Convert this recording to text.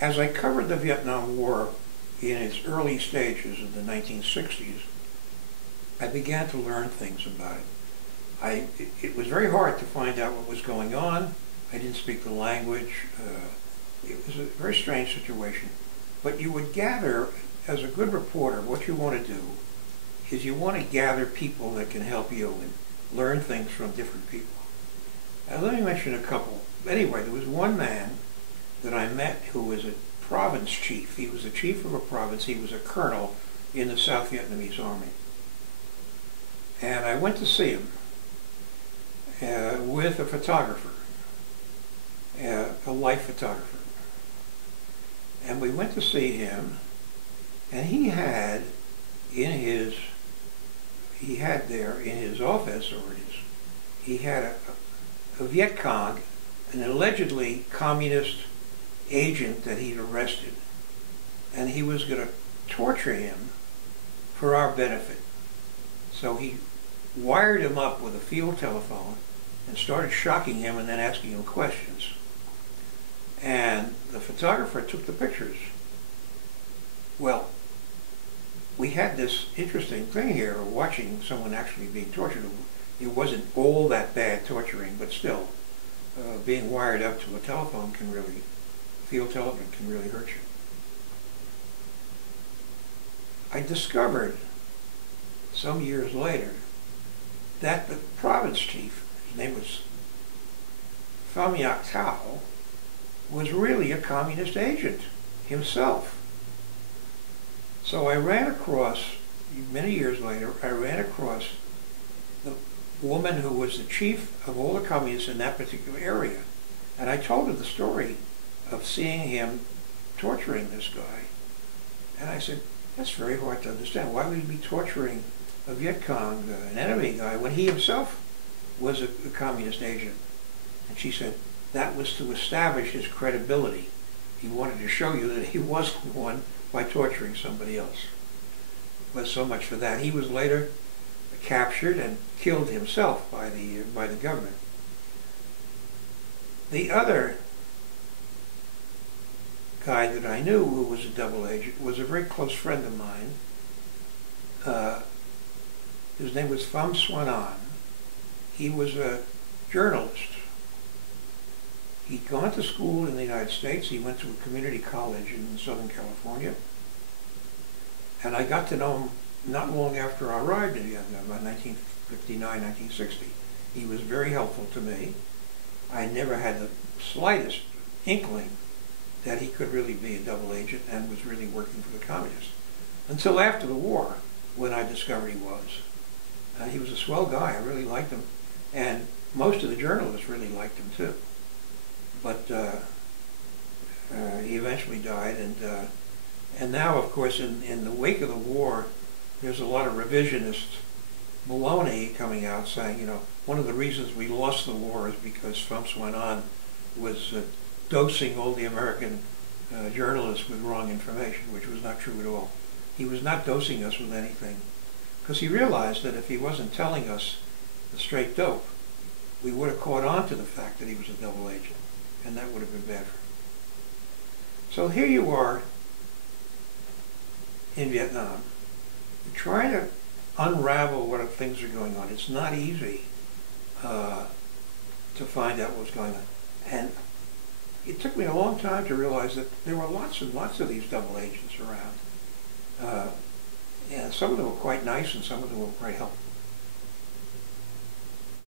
As I covered the Vietnam War in its early stages in the 1960s, I began to learn things about it. It was very hard to find out what was going on. I didn't speak the language. It was a very strange situation. But you would gather, as a good reporter, what you want to do is you want to gather people that can help you and learn things from different people. Now, let me mention a couple. Anyway, there was one man that I met who was a province chief. He was the chief of a province. He was a colonel in the South Vietnamese Army. And I went to see him with a photographer, a life photographer. And we went to see him, and he had there in his office, he had a Viet Cong, an allegedly communist agent that he'd arrested, and he was going to torture him for our benefit. So he wired him up with a field telephone and started shocking him and then asking him questions. And the photographer took the pictures. Well, we had this interesting thing here, watching someone actually being tortured. It wasn't all that bad torturing, but still, being wired up to a telephone can really, field telephone can really hurt you. I discovered some years later that the province chief, his name was Pham Ngoc Thao, was really a communist agent himself. So I ran across, many years later, I ran across the woman who was the chief of all the communists in that particular area. And I told her the story of seeing him torturing this guy. And I said, that's very hard to understand. Why would he be torturing a Viet Cong, an enemy guy, when he himself was a communist agent? And she said, that was to establish his credibility. He wanted to show you that he wasn't one by torturing somebody else. But so much for that. He was later captured and killed himself by the government. The other guy that I knew who was a double agent was a very close friend of mine. His name was Pham Xuan An. He was a journalist. He'd gone to school in the United States. He went to a community college in Southern California. And I got to know him not long after I arrived in Vietnam, about 1959, 1960. He was very helpful to me. I never had the slightest inkling that he could really be a double agent and was really working for the communists. Until after the war, when I discovered he was. He was a swell guy. I really liked him. And most of the journalists really liked him too. But he eventually died, and now, of course, in the wake of the war, there's a lot of revisionist baloney coming out saying, you know, one of the reasons we lost the war is because Pham Xuan An was dosing all the American journalists with wrong information, which was not true at all. He was not dosing us with anything, because he realized that if he wasn't telling us the straight dope, we would have caught on to the fact that he was a double agent. And that would have been bad for him. So here you are in Vietnam. You're trying to unravel what things are going on. It's not easy to find out what's going on. And it took me a long time to realize that there were lots and lots of these double agents around. And some of them were quite nice and some of them were quite helpful.